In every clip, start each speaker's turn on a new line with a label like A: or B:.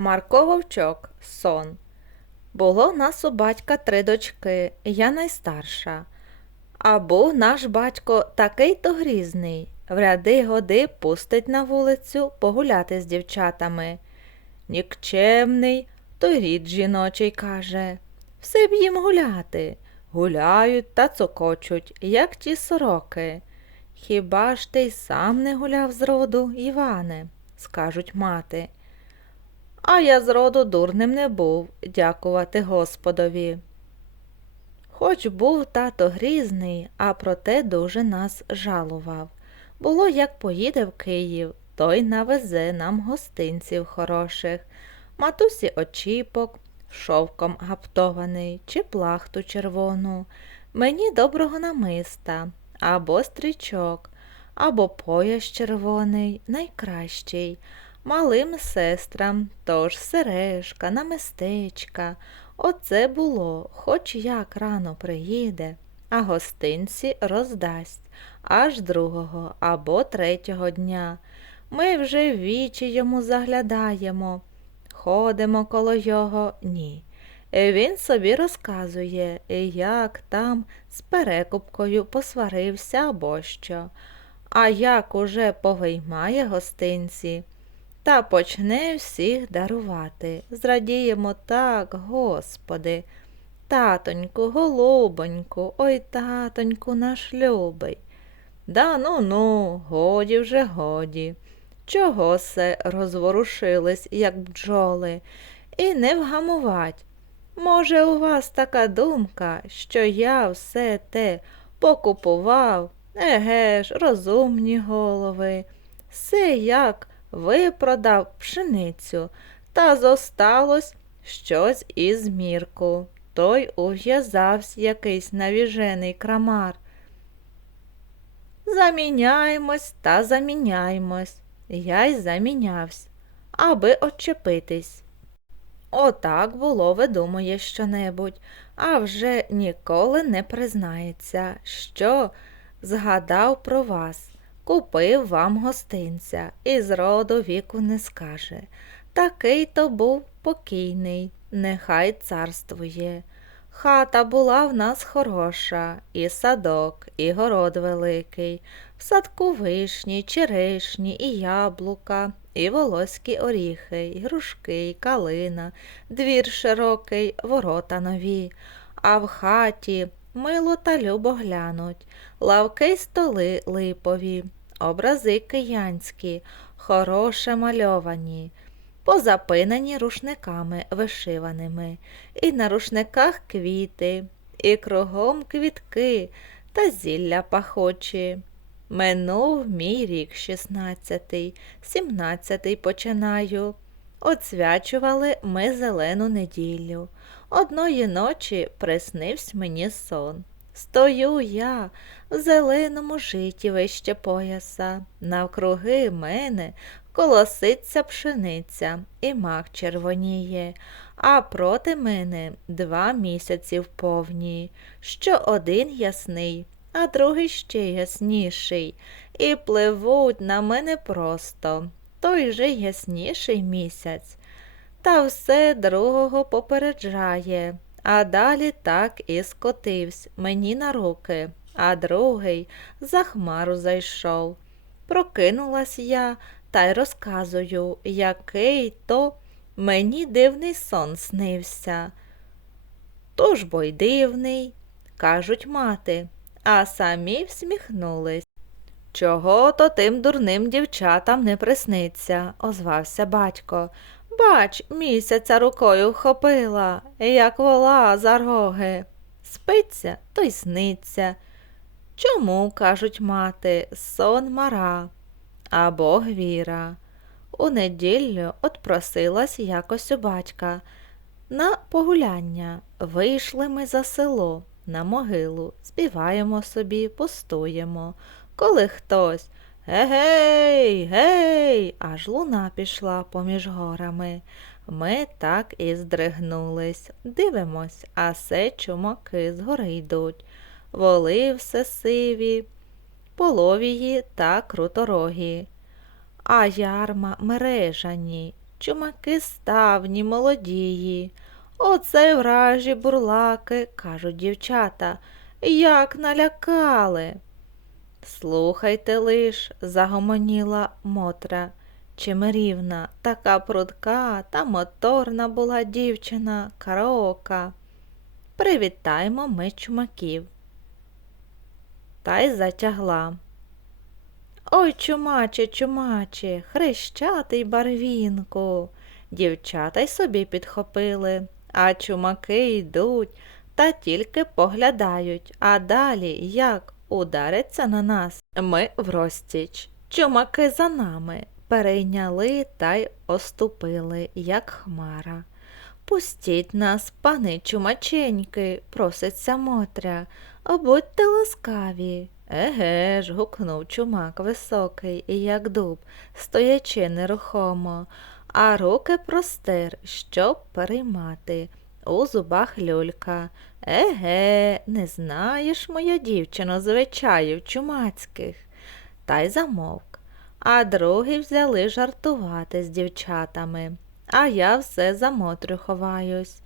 A: Марко Вовчок Сон. Було нас у батька три дочки, я найстарша. А був наш батько такий то грізний, в ряди годи пустить на вулицю погуляти з дівчатами. Нікчемний, той рід жіночий каже. Все б їм гуляти. Гуляють та цокочуть, як ті сороки. Хіба ж ти й сам не гуляв зроду, Іване? скажуть мати. А я зроду дурним не був, дякувати Господові. Хоч був тато грізний, а проте дуже нас жалував. Було, як поїде в Київ, той навезе нам гостинців хороших, матусі очіпок, шовком гаптований чи плахту червону, мені доброго намиста, або стрічок, або пояс червоний, найкращий, малим сестрам, тож сережка, намистечка. Оце було, хоч як рано приїде, а гостинці роздасть аж другого або третього дня. Ми вже вічі йому заглядаємо, ходимо коло його, ні. Він собі розказує, як там з перекупкою посварився або що. А як уже повиймає гостинці, та почне всіх дарувати. Зрадіємо так, Господи. Татоньку, голубоньку, ой татоньку наш любий. Да ну ну, годі вже годі. Чого се розворушились, як бджоли, і не вгамувать. Може, у вас така думка, що я все те покупував? Еге ж, розумні голови. Все як випродав пшеницю, та зосталось щось із мірку. Той ув'язався якийсь навіжений крамар. Заміняємось та заміняємось. Я й замінявсь, аби очепитись. Отак було видумує щонебудь, а вже ніколи не признається, що згадав про вас, купив вам гостинця і з роду віку не скаже. Такий то був покійний, нехай царствує. Хата була в нас хороша, і садок, і город великий, в садку вишні, черешні, і яблука, і волоські оріхи, і грушки, і калина, двір широкий, ворота нові, а в хаті мило та любо глянуть, лавки й столи липові, образи киянські, хороше мальовані позапинені рушниками вишиваними, і на рушниках квіти, і кругом квітки та зілля пахочі. Минув мій рік шістнадцятий, сімнадцятий починаю. Оцвячували ми зелену неділю. Одної ночі приснився мені сон. Стою я в зеленому житі вище пояса, навкруги мене колоситься пшениця і мак червоніє, а проти мене два місяці повні, що один ясний, а другий ще ясніший, і пливуть на мене просто. Той же ясніший місяць. Та все другого попереджає, а далі так і скотився мені на руки, а другий за хмару зайшов. Прокинулась я та й розказую, який то мені дивний сон снився. Тож бо й дивний, кажуть мати, а самі всміхнулись. Чого то тим дурним дівчатам не присниться, озвався батько. Бач, місяця рукою вхопила, як вола за роги. Спиться, то й сниться. Чому, кажуть мати, сон мара? а Бог віра. У неділю отпросилась якось у батька. На погуляння вийшли ми за село, на могилу, співаємо собі, пустуємо. Коли хтось Гей, гей, аж луна пішла поміж горами. Ми так і здригнулись. Дивимось, а се чумаки згори йдуть. Воли все сиві, половії та круторогі, а ярма мережані, чумаки ставні, молодії. Оце вражі бурлаки, кажуть дівчата, як налякали. Слухайте лиш, загомоніла Мотра. Чимирівна, така прудка та моторна була дівчина, караока. Привітаймо ми чумаків. Та й затягла. Ой, чумаче, чумаче, хрещатий барвінку. Дівчата й собі підхопили, а чумаки йдуть та тільки поглядають, а далі як удариться на нас. Ми в розтіч. Чумаки за нами перейняли та й оступили, як хмара. Пустіть нас, пани чумаченьки, проситься Мотря, будьте ласкаві. Еге ж, гукнув чумак високий, як дуб, стоячи нерухомо, а руки простер, щоб переймати. У зубах люлька. Еге, не знаєш, моя дівчино, звичаїв чумацьких. Та й замовк. А другі взяли жартувати з дівчатами, а я все за Мотрю ховаюсь.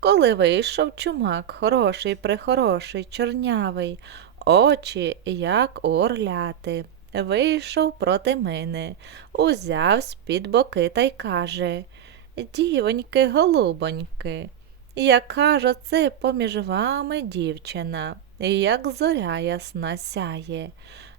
A: Коли вийшов чумак, хороший прихороший, чорнявий, очі, як у орляти. Вийшов проти мене, узяв з-під боки та й каже Дівоньки, голубоньки, яка ж оце поміж вами дівчина, як зоря ясна сяє,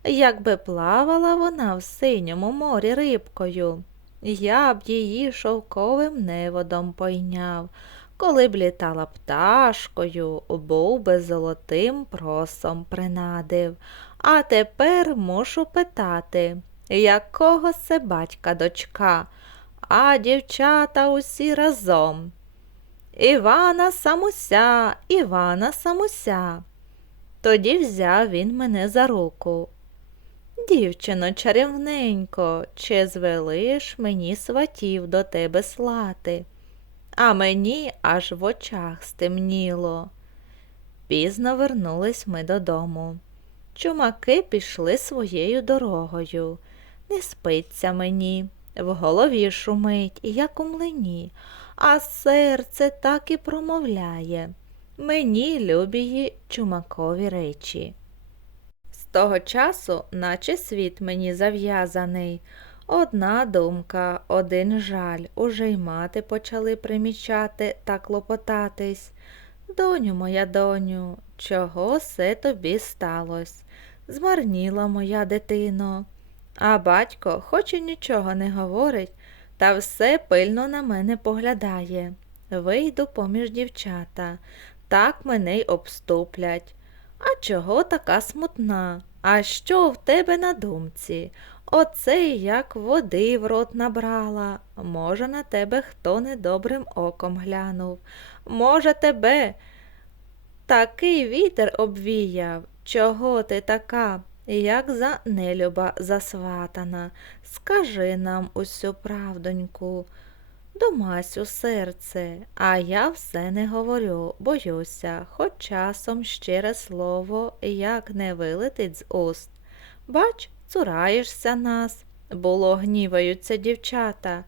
A: якби плавала вона в синьому морі рибкою, я б її шовковим неводом пойняв, коли б літала пташкою, був би золотим просом принадив. А тепер мушу питати, якого се батька дочка, а дівчата усі разом. Івана самуся, Івана самуся. Тоді взяв він мене за руку. Дівчино, чарівненько, чи звелиш мені сватів до тебе слати? А мені аж в очах стемніло. Пізно вернулись ми додому. Чумаки пішли своєю дорогою. Не спиться мені, в голові шумить, як у млині, а серце так і промовляє. Мені любії чумакові речі. З того часу, наче світ мені зав'язаний. Одна думка, один жаль, уже й мати почали примічати та клопотатись. Доню моя доню, чого се тобі сталось? Змарніла моя дитино. А батько, хоч і нічого не говорить, та все пильно на мене поглядає. Вийду поміж дівчата, так мене й обступлять. А чого така смутна? А що в тебе на думці? Оце як води в рот набрала. Може, на тебе хто недобрим оком глянув. Може, тебе такий вітер обвіяв. Чого ти така, як за нелюба засватана? Скажи нам усю правдоньку. Домась у серце, а я все не говорю, боюся, хоч часом щире слово як не вилетить з уст. Бач, цураєшся нас, було гніваються дівчата.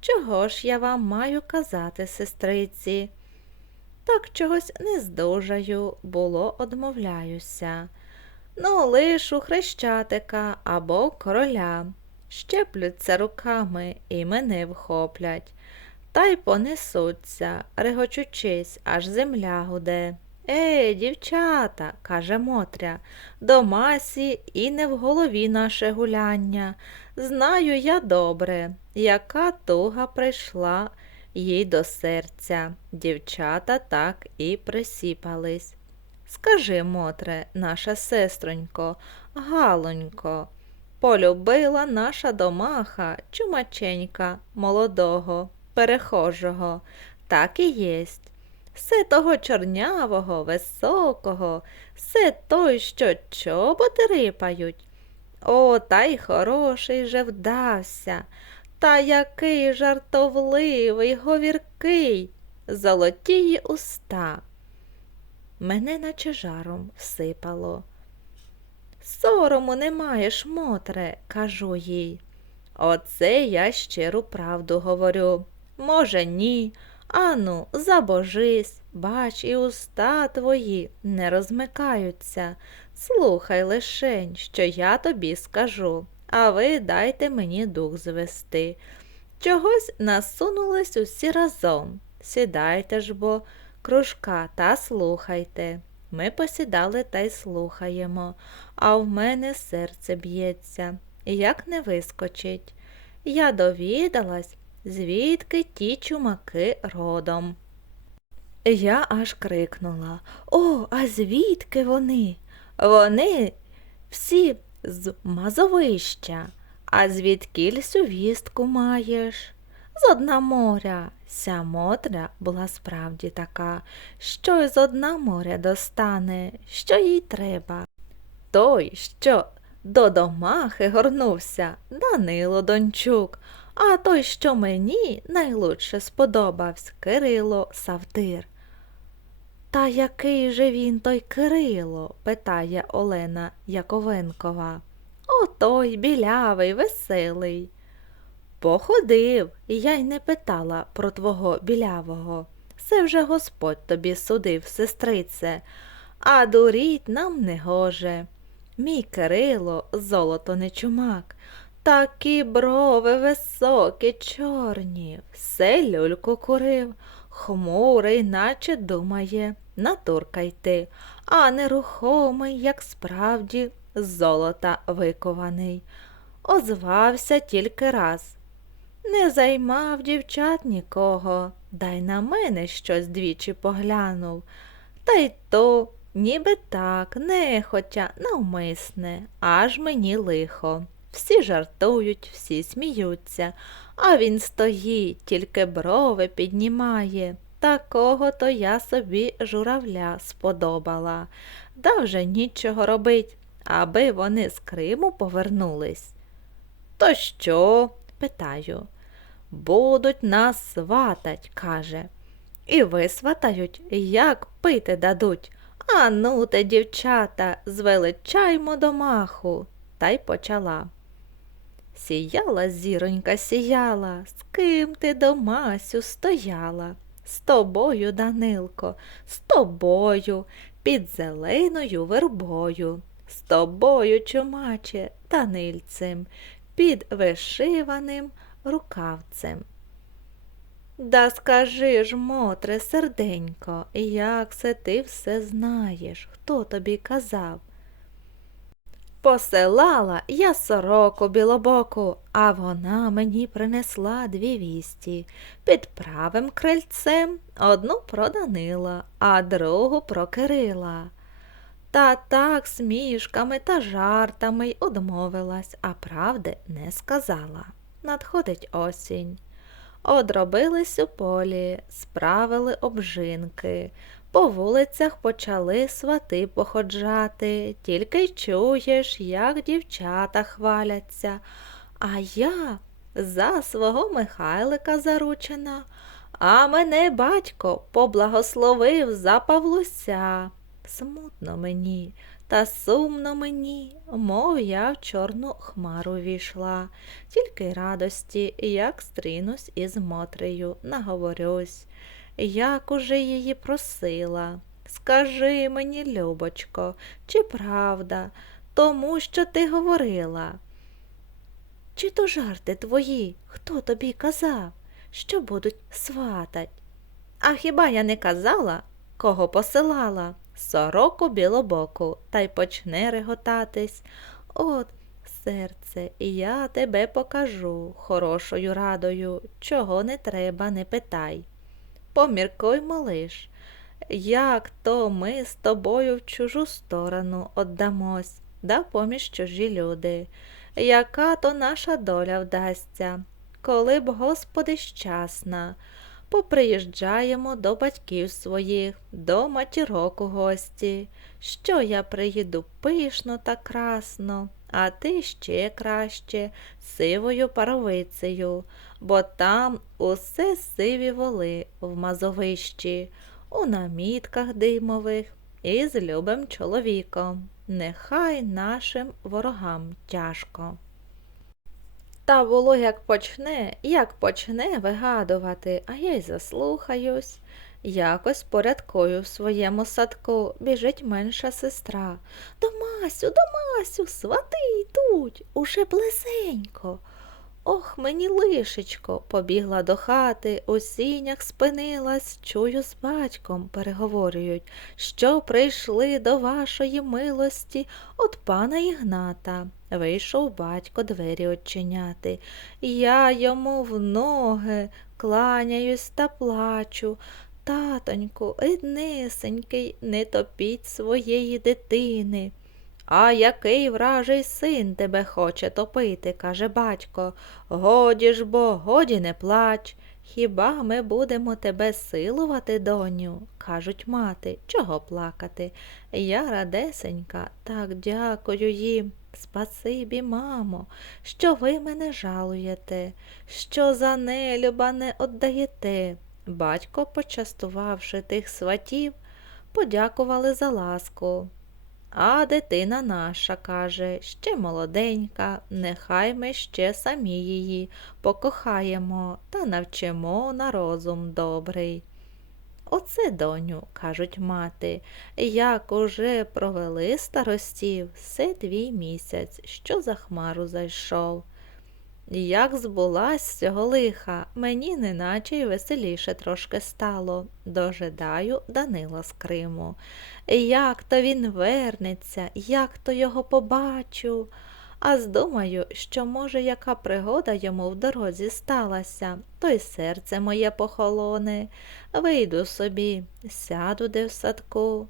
A: Чого ж я вам маю казати, сестриці? Так чогось не здужаю, було одмовляюся. Ну, лиш у хрещатика або короля. Щеплються руками і мене вхоплять. Та й понесуться, регочучись, аж земля гуде. Ей, дівчата, каже Мотря, до масі і не в голові наше гуляння. Знаю я добре, яка туга прийшла їй до серця. Дівчата так і присіпались. Скажи, Мотре, наша сестронько, Галонько, полюбила наша домаха, чумаченька, молодого, перехожого, так і єсть. Все того чорнявого, високого, все той, що чоботи рипають. О, та й хороший же вдався, та який жартовливий, говіркий, золотії уста. Мене наче жаром всипало. Сорому не маєш, Мотре, кажу їй. Оце я щиру правду говорю. Може, ні. Ану, забожись, бач, і уста твої не розмикаються. Слухай лишень, що я тобі скажу, а ви дайте мені дух звести. Чогось насунулись усі разом. Сідайте ж бо, кружка, та слухайте. Ми посідали та й слухаємо, а в мене серце б'ється, як не вискочить. Я довідалась, звідки ті чумаки родом. Я аж крикнула О, а звідки вони? Вони всі з Мазовища. А звідкіль сю вістку маєш? З одна моря. Ся мотря була справді така, що з одна моря достане, що їй треба. Той, що до домахи горнувся, Данило Дончук, а той, що мені найлучше сподобався, Кирило Савтир. Та який же він той Кирило? питає Олена Яковенкова. Отой білявий, веселий. Походив, я й не питала про твого білявого. Це вже Господь тобі судив, сестрице, а дуріть нам не гоже. Мій Кирило, золото не чумак, такі брови високі, чорні, все люльку курив, хмурий, наче думає, натурка йти, а нерухомий, як справді, золота викований. Озвався тільки раз. Не займав дівчат нікого, дай на мене щось двічі поглянув. Та й то, ніби так, нехотя, навмисне, аж мені лихо. Всі жартують, всі сміються, а він стоїть, тільки брови піднімає. Такого то я собі журавля сподобала. Да вже нічого робить, аби вони з Криму повернулись. То що? питаю. Будуть нас сватать, каже. І висватають, як пити дадуть. А ну те, дівчата, звеличаймо до маху. Та й почала. Сіяла зіронька, сіяла, з ким ти до Масю стояла? З тобою, Данилко, з тобою, під зеленою вербою, з тобою, чумаче, Данильцем, під вишиваним рукавцем. Да скажи ж, Мотре, серденько, як це ти все знаєш, хто тобі казав? Посилала я сороку білобоку, а вона мені принесла дві вісті. Під правим крильцем одну про Данила, а другу про Кирила. Та так смішками та жартами й одмовилась, а правди не сказала. Надходить осінь. Одробились у полі, справили обжинки. По вулицях почали свати походжати, тільки й чуєш, як дівчата хваляться. А я за свого Михайлика заручена, а мене батько поблагословив за Павлуся. Смутно мені, та сумно мені, мов я в чорну хмару війшла, тільки радості, як стрінусь із Мотрею, наговорюсь, як уже її просила. Скажи мені, Любочко, чи правда, тому що ти говорила? Чи то жарти твої, хто тобі казав, що будуть сватать? А хіба я не казала, кого посилала? Сороку білобоку, та й почне реготатись. От, серце, я тебе покажу хорошою радою, чого не треба, не питай. Поміркуй, малиш, як то ми з тобою в чужу сторону отдамось, да поміж чужі люди, яка то наша доля вдасться, коли б, Господи, щасна, поприїжджаємо до батьків своїх, до матірок у гості, що я приїду пишно та красно, а ти ще краще, сивою паровицею, бо там усе сиві воли в мазовищі, у намітках димових і з любим чоловіком. Нехай нашим ворогам тяжко. Та було, як почне, як почне вигадувати, а я й заслухаюсь. Якось порядкою в своєму садку біжить менша сестра. Домасю, Домасю, свати йдуть, уже близенько. Ох, мені лишечко, побігла до хати, у сінях спинилась, чую з батьком, переговорюють, що прийшли до вашої милості от пана Ігната. Вийшов батько двері очиняти. Я йому в ноги кланяюсь та плачу. Татоньку, ріднисенький, не топіть своєї дитини. А який вражий син тебе хоче топити, каже батько. Годі ж бо, годі не плач. Хіба ми будемо тебе силувати, доню? кажуть мати, чого плакати? Я радесенька, так дякую їм. Спасибі, мамо, що ви мене жалуєте, що за нелюба не отдаєте. Батько, почастувавши тих сватів, подякували за ласку. А дитина наша, каже, ще молоденька, нехай ми ще самі її покохаємо та навчимо на розум добрий. Оце, доню, кажуть мати, як уже провели старостів, все твій місяць, що за хмару зайшов. Як збулась цього лиха, мені неначе й веселіше трошки стало. Дожидаю Данила з Криму. Як то він вернеться, як то його побачу. А здумаю, що, може, яка пригода йому в дорозі сталася, то й серце моє похолоне. Вийду собі, сяду де в садку.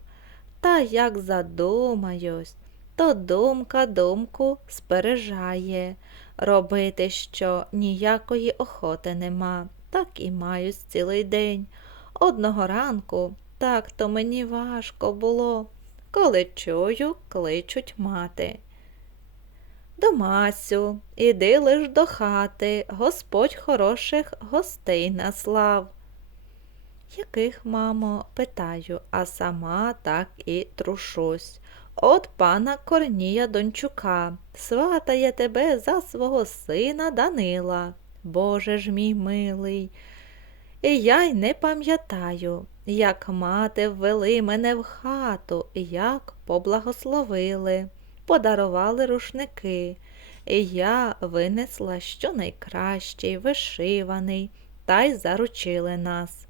A: Та як задумаюсь, то думка думку спережає. Робити що ніякої охоти нема, так і маюсь цілий день. Одного ранку так то мені важко було, коли чую, кличуть мати. Домасю, іди лиш до хати, Господь хороших гостей наслав. Яких, мамо, питаю, а сама так і трушусь. От пана Корнія Дончука сватає тебе за свого сина Данила. Боже ж мій милий. І я й не пам'ятаю, як мати ввели мене в хату, як поблагословили, подарували рушники, і я винесла що найкращий, вишиваний, та й заручили нас.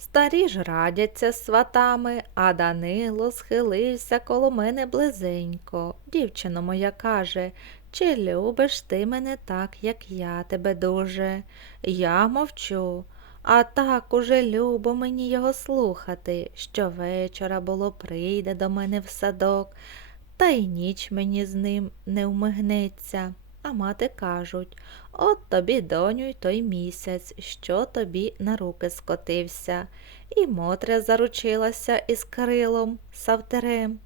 A: Старі ж радяться з сватами, а Данило схилився коло мене близенько. Дівчино моя каже, чи любиш ти мене так, як я тебе дуже? Я мовчу, а так уже любо мені його слухати. Щовечора було прийде до мене в садок, та й ніч мені з ним не вмигнеться. А мати кажуть от тобі, доню, й той місяць, що тобі на руки скотився, і Мотря заручилася із Кирилом Савтерем.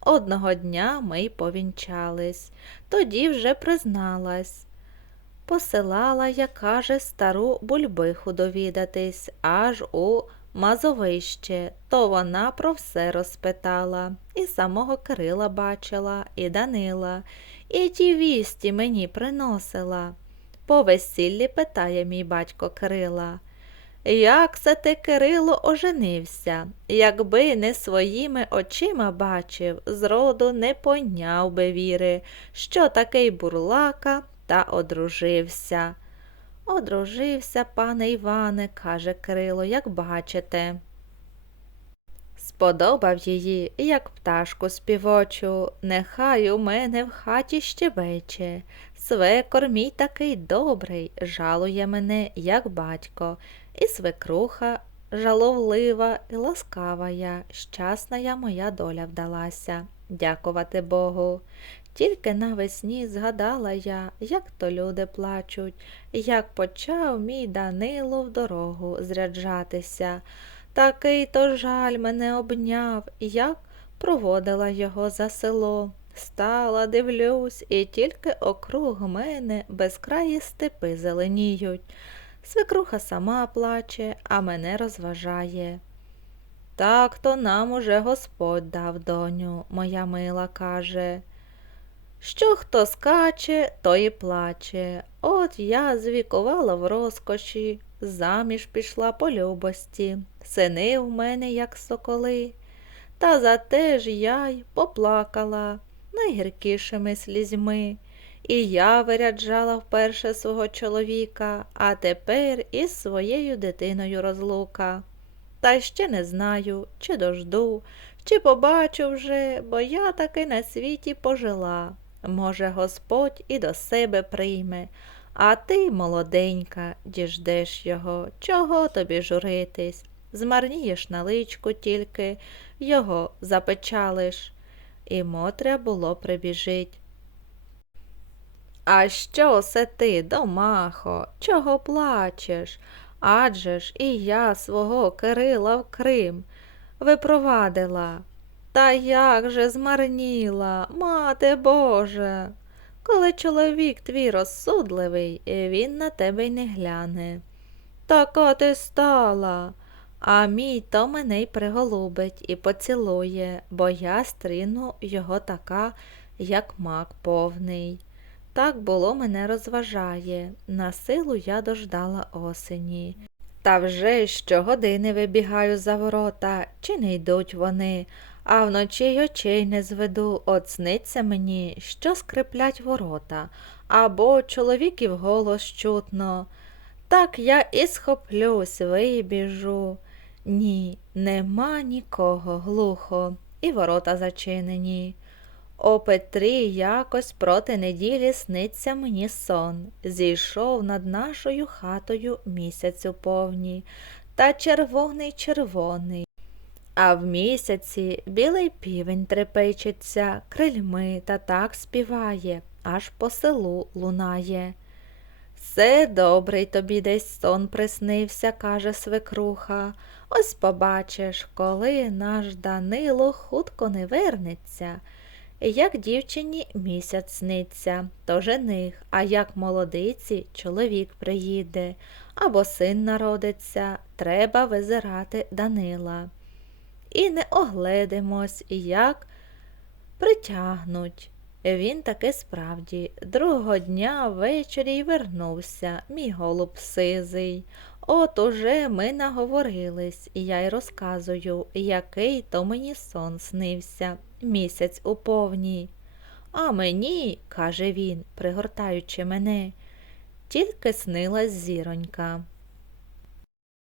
A: Одного дня ми й повінчались, тоді вже призналась. Посилала, як каже, стару бульбиху довідатись, аж у мазовище, то вона про все розпитала, і самого Кирила бачила, і Данила, і ті вісті мені приносила. По весіллі питає мій батько Кирила. Як це ти, Кирило, оженився? Якби не своїми очима бачив, зроду не поняв би віри, що такий бурлака та одружився. Одружився, пане Іване, каже Кирило, як бачите. Сподобав її, як пташку співочу, нехай у мене в хаті щебече. Свекор мій такий добрий, жалує мене, як батько, і свекруха жаловлива і ласкава я, щасна я моя доля вдалася, дякувати Богу. Тільки навесні згадала я, як то люди плачуть, як почав мій Данило в дорогу зряджатися. Такий то жаль мене обняв, як проводила його за село. Стала, дивлюсь, і тільки округ мене безкраї степи зеленіють. Свекруха сама плаче, а мене розважає. Так то нам уже Господь дав доню, моя мила каже. Що хто скаче, той і плаче. От я звікувала в розкоші, заміж пішла по любості, сини в мене, як соколи. Та за те ж я й поплакала найгіркішими слізьми. І я виряджала вперше свого чоловіка, а тепер із своєю дитиною розлука. Та ще не знаю, чи дожду, чи побачу вже, бо я таки на світі пожила. Може, Господь і до себе прийме, а ти, молоденька, діждеш його, чого тобі журитись? Змарнієш на личку тільки, його запечалиш. І Мотря було прибіжить. А що се ти, домахо, чого плачеш? Адже ж і я свого Кирила в Крим випровадила. Та як же змарніла, мати Боже. Коли чоловік твій розсудливий, він на тебе й не гляне. Така ти стала, а мій то мене й приголубить і поцілує, бо я стріну його така, як мак повний. Так було мене розважає, на силу я дождала осені. Та вже щогодини вибігаю за ворота, чи не йдуть вони, а вночі й очей не зведу, от сниться мені, що скриплять ворота, або чоловіків голос чутно. Так я і схоплюсь, вибіжу. Ні, нема нікого, глухо, і ворота зачинені. О Петрі якось проти неділі сниться мені сон. Зійшов над нашою хатою місяць у повні, та червоний червоний. А в місяці білий півень трепечеться крильми та так співає, аж по селу лунає. Все добрий тобі десь сон приснився, каже свекруха. Ось побачиш, коли наш Данило хутко не вернеться. Як дівчині місяць сниться, то жених, а як молодиці чоловік приїде, або син народиться, треба визирати Данила. І не огледимось, як притягнуть. Він таки справді другого дня ввечері й вернувся, мій голуб сизий. От уже ми наговорились, і я й розказую, який то мені сон снився, місяць у повній. А мені, каже він, пригортаючи мене, тільки снилась зіронька.